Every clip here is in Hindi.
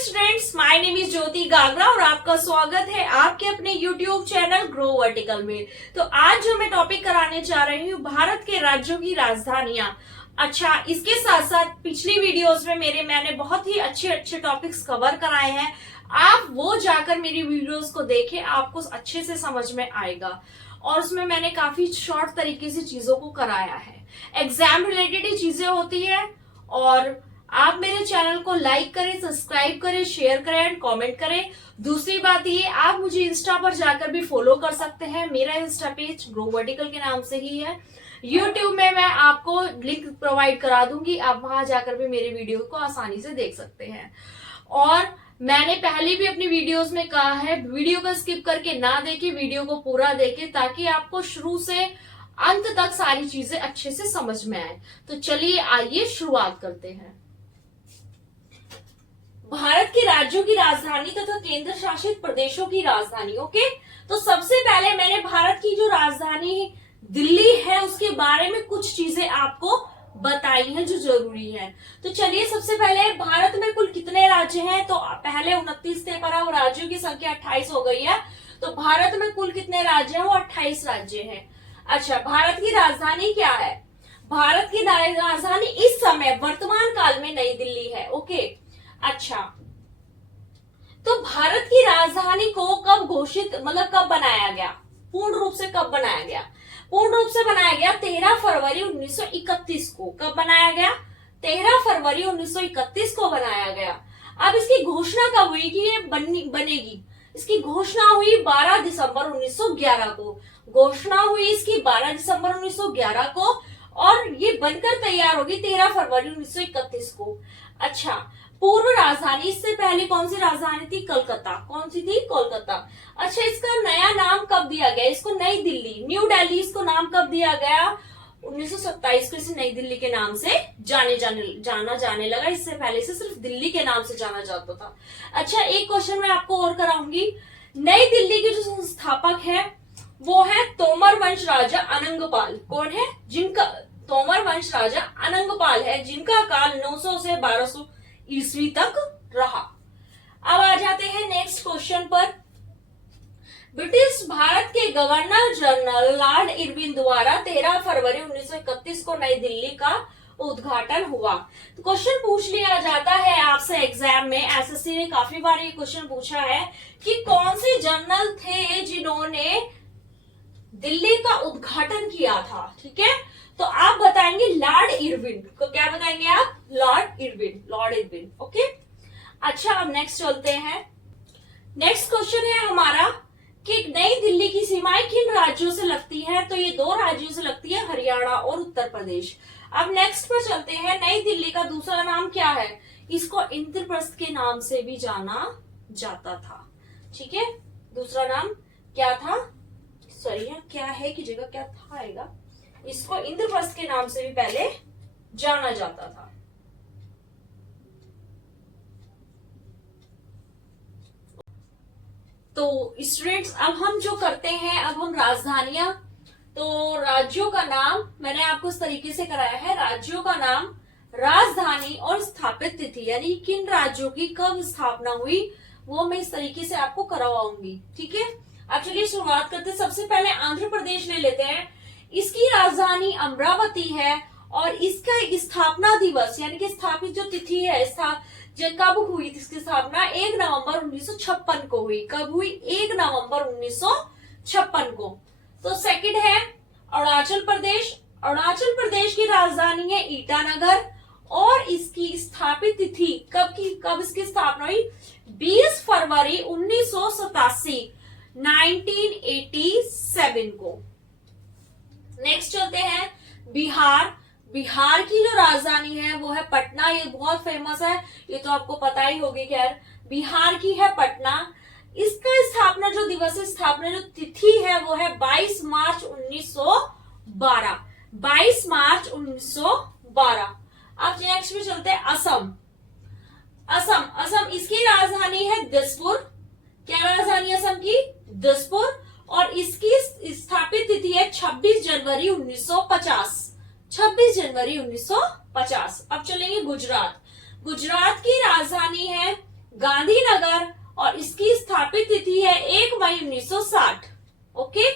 स्टूडेंट्स, माय नेम इज ज्योति गागरा और आपका स्वागत है आपके अपने यूट्यूब चैनल ग्रो वर्टिकल में। तो आज जो मैं टॉपिक कराने जा रही हूँ भारत के राज्यों की राजधानियां। अच्छा, इसके साथ साथ पिछली वीडियोस में मैंने बहुत ही अच्छे अच्छे टॉपिक्स कवर कराए हैं। आप वो जाकर मेरी वीडियोस को देखें, आपको अच्छे से समझ में आएगा। और उसमें मैंने काफी शॉर्ट तरीके से चीजों को कराया है। एग्जाम रिलेटेड ही चीजें होती है। और आप मेरे चैनल को लाइक करें, सब्सक्राइब करें, शेयर करें एंड कमेंट करें। दूसरी बात ये, आप मुझे इंस्टा पर जाकर भी फॉलो कर सकते हैं। मेरा इंस्टा पेज ग्रो वर्टिकल के नाम से ही है। यूट्यूब में मैं आपको लिंक प्रोवाइड करा दूंगी, आप वहां जाकर भी मेरे वीडियो को आसानी से देख सकते हैं। और मैंने पहले भी अपनी वीडियोस में कहा है, वीडियो को स्किप करके ना देखें, वीडियो को पूरा देखें ताकि आपको शुरू से अंत तक सारी चीजें अच्छे से समझ में आए। तो चलिए आइए शुरुआत करते हैं। भारत के राज्यों की राजधानी तथा केंद्र शासित प्रदेशों की राजधानी। ओके, तो सबसे पहले मैंने भारत की जो राजधानी दिल्ली है उसके बारे में कुछ चीजें आपको बताई हैं जो जरूरी है। तो चलिए, सबसे पहले भारत में कुल कितने राज्य हैं? तो पहले 29 थे पर अब राज्यों की संख्या 28 हो गई है। तो भारत में कुल कितने राज्य हैं? वो 28 राज्य हैं। अच्छा, भारत की राजधानी क्या है? भारत की राजधानी इस समय वर्तमान काल में नई दिल्ली है। ओके, अच्छा, तो भारत की राजधानी को कब घोषित कब बनाया गया? पूर्ण रूप से कब बनाया गया? पूर्ण रूप से बनाया गया 13 फरवरी 1931 को। कब बनाया गया? 13 फरवरी 1931 को बनाया गया। अब इसकी घोषणा कब हुई कि ये बनेगी? इसकी घोषणा हुई 12 दिसंबर 1911 को। घोषणा हुई इसकी 12 दिसंबर 1911 को और ये बनकर तैयार होगी 13 फरवरी 1931 को। अच्छा, पूर्व राजधानी, इससे पहले कौन सी राजधानी थी? कलकत्ता। कौन सी थी? कोलकाता। अच्छा, इसका नया नाम कब दिया गया? इसको नई दिल्ली, न्यू दिल्ली इसको नाम कब दिया गया? 1927 को इसे नई दिल्ली के नाम से जाना जाने लगा। इससे पहले इसे सिर्फ दिल्ली के नाम से जाना जाता था। अच्छा, एक क्वेश्चन मैं आपको और कराऊंगी। नई दिल्ली के जो संस्थापक है वो है तोमर वंश राजा अनंगपाल। कौन है? जिनका तोमर वंश राजा अनंगपाल है, जिनका काल 900 से 1200 ईस्वी तक रहा। अब आ जाते हैं नेक्स्ट क्वेश्चन पर। ब्रिटिश भारत के गवर्नर जनरल लॉर्ड इरविन द्वारा 13 फरवरी 1931 को नई दिल्ली का उद्घाटन हुआ। तो क्वेश्चन पूछ लिया जाता है आपसे एग्जाम में, एसएससी ने काफी बार ये क्वेश्चन पूछा है कि कौन से जनरल थे जिन्होंने दिल्ली का उद्घाटन किया था। ठीक है, तो आप बताएंगे लॉर्ड इरविन को। क्या बताएंगे आप? Lord Irwin, Lord Irwin. Okay, अच्छा, अब नेक्स्ट चलते हैं। नेक्स्ट क्वेश्चन है हमारा कि नई दिल्ली की सीमाएं किन राज्यों से लगती हैं? तो ये 2 राज्यों से लगती है, हरियाणा और उत्तर प्रदेश। अब नेक्स्ट पर चलते हैं। नई दिल्ली का दूसरा नाम क्या है? इसको इंद्रप्रस्थ के नाम से भी जाना जाता था। ठीक है, दूसरा नाम क्या था? सॉरी, क्या है की जगह क्या था आएगा। इसको इंद्रप्रस्थ के नाम से भी पहले जाना जाता था। तो स्टूडेंट्स, अब हम जो करते हैं, अब हम राजधानियां, तो राज्यों का नाम मैंने आपको इस तरीके से कराया है। राज्यों का नाम, राजधानी और स्थापित तिथि, यानी किन राज्यों की कब स्थापना हुई, वो मैं इस तरीके से आपको करवाऊंगी। ठीक है, अब चलिए शुरुआत करते हैं। सबसे पहले आंध्र प्रदेश ले लेते हैं। इसकी राजधानी अमरावती है और इसका स्थापना दिवस यानी कि स्थापित जो तिथि है, कब हुई इसकी स्थापना? 1 नवंबर 1956 को हुई। कब हुई? 1 नवंबर 1956 को। तो सेकंड है अरुणाचल प्रदेश। अरुणाचल प्रदेश की राजधानी है ईटानगर और इसकी स्थापित तिथि कब इसकी स्थापना हुई? 20 फरवरी 1987, 1987 को। नेक्स्ट चलते हैं बिहार। बिहार की जो राजधानी है वो है पटना। ये बहुत फेमस है, ये तो आपको पता ही होगी। खैर, बिहार की है पटना। इसका स्थापना जो दिवस है, स्थापना जो तिथि है वो है 22 मार्च 1912। 22 मार्च 1912। अब नेक्स्ट में चलते हैं असम। असम इसकी राजधानी है दिसपुर। क्या राजधानी असम की? दिसपुर। और इसकी स्थापित तिथि है 26 जनवरी 1950। 26 जनवरी 1950। अब चलेंगे गुजरात। गुजरात की राजधानी है गांधीनगर और इसकी स्थापित तिथि है 1 मई 1960। Okay,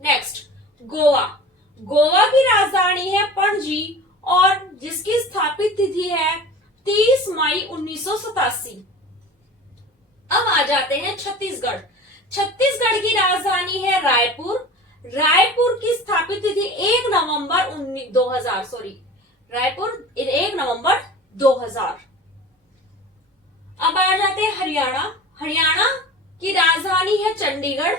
next Goa. गोवा की राजधानी है पणजी और जिसकी स्थापित तिथि है 30 मई 1987। अब आ जाते हैं छत्तीसगढ़। छत्तीसगढ़ की राजधानी है रायपुर। रायपुर की स्थापित तिथि 1 नवंबर 2000, सॉरी रायपुर 1 नवंबर 2000। अब आ जाते हैं हरियाणा। हरियाणा की राजधानी है चंडीगढ़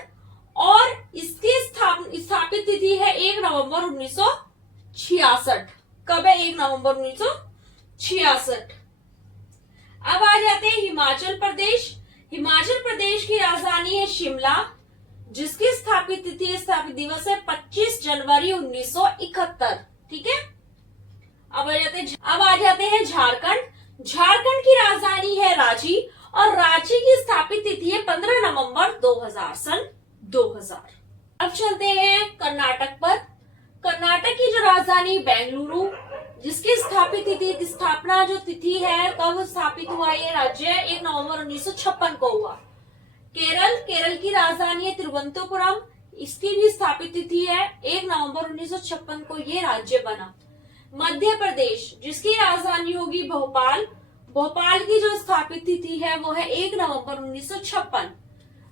और इसकी स्थापित तिथि है 1 नवंबर 1966। कब है? 1 नवंबर 1966। अब आ जाते हैं हिमाचल प्रदेश। हिमाचल प्रदेश की राजधानी है शिमला, जिसकी स्थापित तिथि, स्थापित दिवस है 25 जनवरी 1971। ठीक है। अब आ जाते हैं झारखंड। झारखंड की राजधानी है रांची और रांची की स्थापित तिथि है 15 नवंबर 2000, सन 2000। अब चलते हैं कर्नाटक पर। कर्नाटक की जो राजधानी बेंगलुरु, जिसकी स्थापना जो तिथि है, कब स्थापित हुआ ये राज्य? 1 नवंबर 1956 को हुआ। केरल की राजधानी है तिरुवनंतपुरम, इसकी भी स्थापित तिथि है 1 नवंबर 1956 को ये राज्य बना। मध्य प्रदेश, जिसकी राजधानी होगी भोपाल, भोपाल की जो स्थापित तिथि है वो है 1 नवंबर 1956।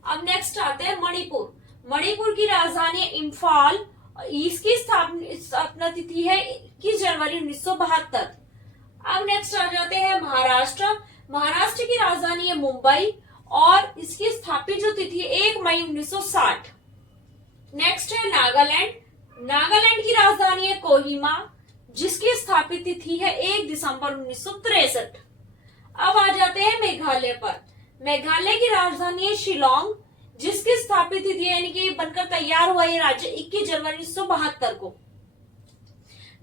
अब नेक्स्ट आते हैं मणिपुर। मणिपुर की राजधानी इम्फाल, इसकी स्थापना तिथि है 21 जनवरी 1972। अब नेक्स्ट आ जाते हैं महाराष्ट्र। महाराष्ट्र की राजधानी है मुंबई और इसकी स्थापित जो तिथि है 1 मई 1960। नेक्स्ट है नागालैंड। नागालैंड की राजधानी है कोहिमा, जिसकी स्थापित तिथि है 1 दिसंबर 1963। अब आ जाते हैं मेघालय पर। मेघालय की राजधानी है शिलोंग, जिसकी स्थापित तिथि यानी कि बनकर तैयार हुआ ये राज्य 21 जनवरी 1972 को।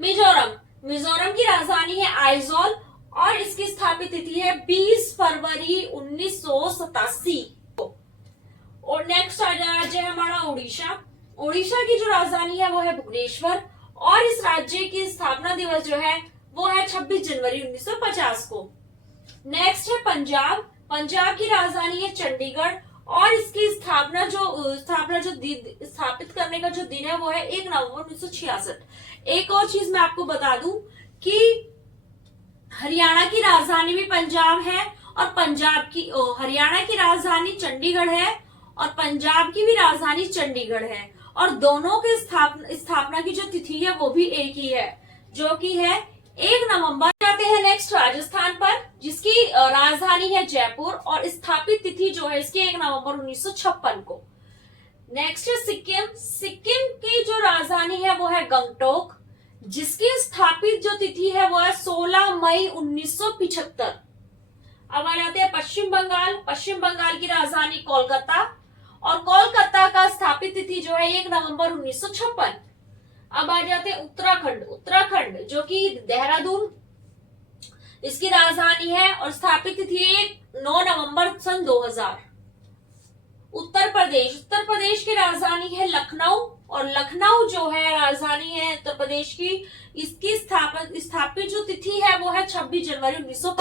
मिजोरम की राजधानी है आइजोल और इसकी स्थापित तिथि है 20 फरवरी 1987 को। और नेक्स्ट आ राज्य है हमारा उड़ीसा। उड़ीसा की जो राजधानी है वो है भुवनेश्वर और इस राज्य की स्थापना दिवस जो है वो है 26 जनवरी 1950 को। नेक्स्ट है पंजाब। पंजाब की राजधानी है चंडीगढ़ और इसकी स्थापित करने का जो दिन है वो है 1 नवंबर 1966। एक और चीज मैं आपको बता दूं कि हरियाणा की राजधानी भी पंजाब है और हरियाणा की राजधानी चंडीगढ़ है और पंजाब की भी राजधानी चंडीगढ़ है और दोनों की स्थापना की जो तिथि है वो भी एक ही है, जो कि है 1 नवंबर। जाते हैं नेक्स्ट राजस्थान पर, जिसकी राजधानी है जयपुर और स्थापित तिथि जो है इसकी 1 नवंबर 1956 को। नेक्स्ट है सिक्किम। सिक्किम की जो राजधानी है वो है गंगटोक, जिसकी स्थापित जो तिथि है वो है 16 मई 1975। अब आ जाते हैं पश्चिम बंगाल। पश्चिम बंगाल की राजधानी कोलकाता और कोलकाता का स्थापित तिथि जो है 1 नवंबर 1956। अब आ जाते हैं उत्तराखंड जो कि देहरादून, इसकी राजधानी है और स्थापित तिथि 9 नवंबर सन 2000। उत्तर प्रदेश की राजधानी है लखनऊ और लखनऊ जो है राजधानी है उत्तर प्रदेश की, इसकी स्थापित जो तिथि है वो है 26 जनवरी 1900।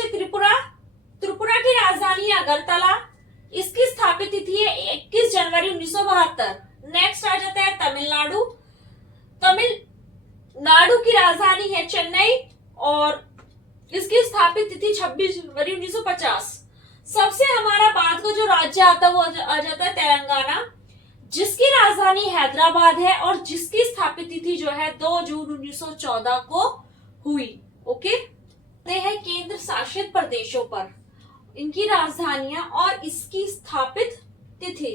त्रिपुरा की राजधानी है अगरतला, इसकी स्थापित तिथि है 21 जनवरी 1972। नेक्स्ट आ जाता है तमिलनाडु की राजधानी है चेन्नई और इसकी स्थापित तिथि 26 जनवरी 1950। सबसे हमारा बाद को जो राज्य आता है वो आ जाता है तेलंगाना, जिसकी राजधानी हैदराबाद है और जिसकी स्थापित तिथि जो है 2 जून 1914 को हुई। ओके, हैं केंद्र शासित प्रदेशों पर इनकी राजधानियां और इसकी स्थापित तिथि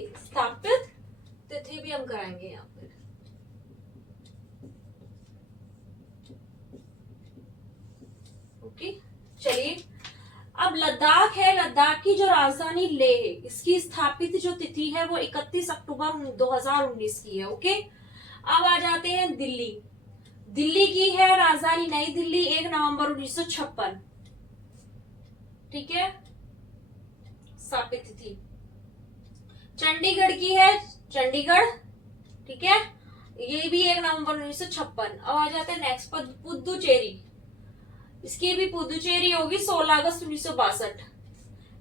भी हम कराएंगे यहाँ पर। ओके, चलिए अब लद्दाख है। लद्दाख की जो राजधानी लेह है, इसकी स्थापित जो तिथि है वो 31 अक्टूबर 2019 की है। ओके, अब आ जाते हैं दिल्ली की है राजधानी नई दिल्ली, 1 नवंबर 1956। ठीक है, स्थापित तिथि। चंडीगढ़ की है चंडीगढ़, ठीक है, ये भी 1 नवंबर 1956। अब आ जाते हैं नेक्स्ट पर पुदुचेरी, इसकी भी पुदुचेरी होगी 16 अगस्त 1962।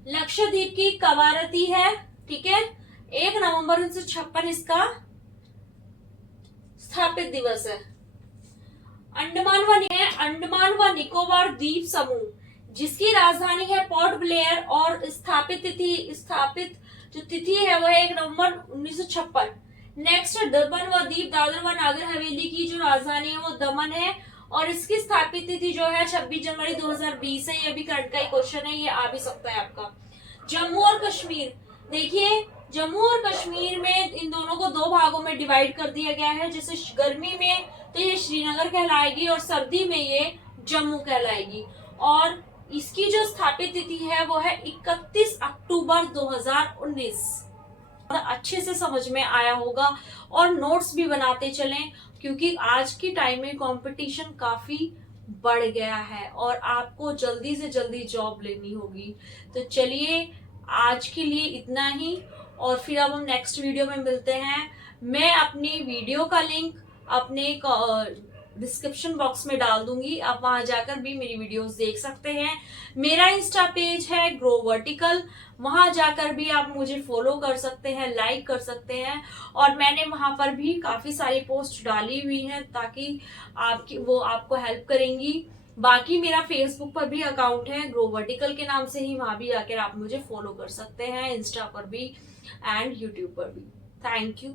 लक्षद्वीप की कवारती है, ठीक है। 1 नवंबर 1956 इसका स्थापित दिवस है। अंडमान व निकोबार द्वीप समूह जिसकी राजधानी है पोर्ट ब्लेयर और स्थापित जो तिथि है वह 1 नवंबर 1956। नेक्स्ट दमन व दीव दादर व नागर हवेली की जो राजधानी है वो दमन है और इसकी स्थापित तिथि जो है 26 जनवरी 2020 है। ये भी करंट का ही क्वेश्चन है, ये आ भी सकता है आपका। जम्मू और कश्मीर, देखिए जम्मू और कश्मीर में इन दोनों को 2 भागों में डिवाइड कर दिया गया है। जैसे गर्मी में तो ये श्रीनगर कहलाएगी और सर्दी में ये जम्मू कहलाएगी। और इसकी जो स्थापित तिथि है वो है 31 अक्टूबर 2019। अच्छे से समझ में आया होगा और नोट्स भी बनाते चलें क्योंकि आज की टाइम में कंपटीशन काफी बढ़ गया है और आपको जल्दी से जल्दी जॉब लेनी होगी। तो चलिए आज के लिए इतना ही और फिर अब हम नेक्स्ट वीडियो में मिलते हैं। मैं अपनी वीडियो का लिंक अपने डिस्क्रिप्शन बॉक्स में डाल दूंगी, आप वहां जाकर भी मेरी वीडियोस देख सकते हैं। मेरा इंस्टा पेज है ग्रो वर्टिकल, वहां जाकर भी आप मुझे फॉलो कर सकते हैं, लाइक कर सकते हैं और मैंने वहां पर भी काफी सारी पोस्ट डाली हुई हैं ताकि वो आपको हेल्प करेंगी। बाकी मेरा फेसबुक पर भी अकाउंट है ग्रो वर्टिकल के नाम से ही, वहां भी आकर आप मुझे फॉलो कर सकते हैं, इंस्टा पर भी एंड यूट्यूब पर भी। Thank you.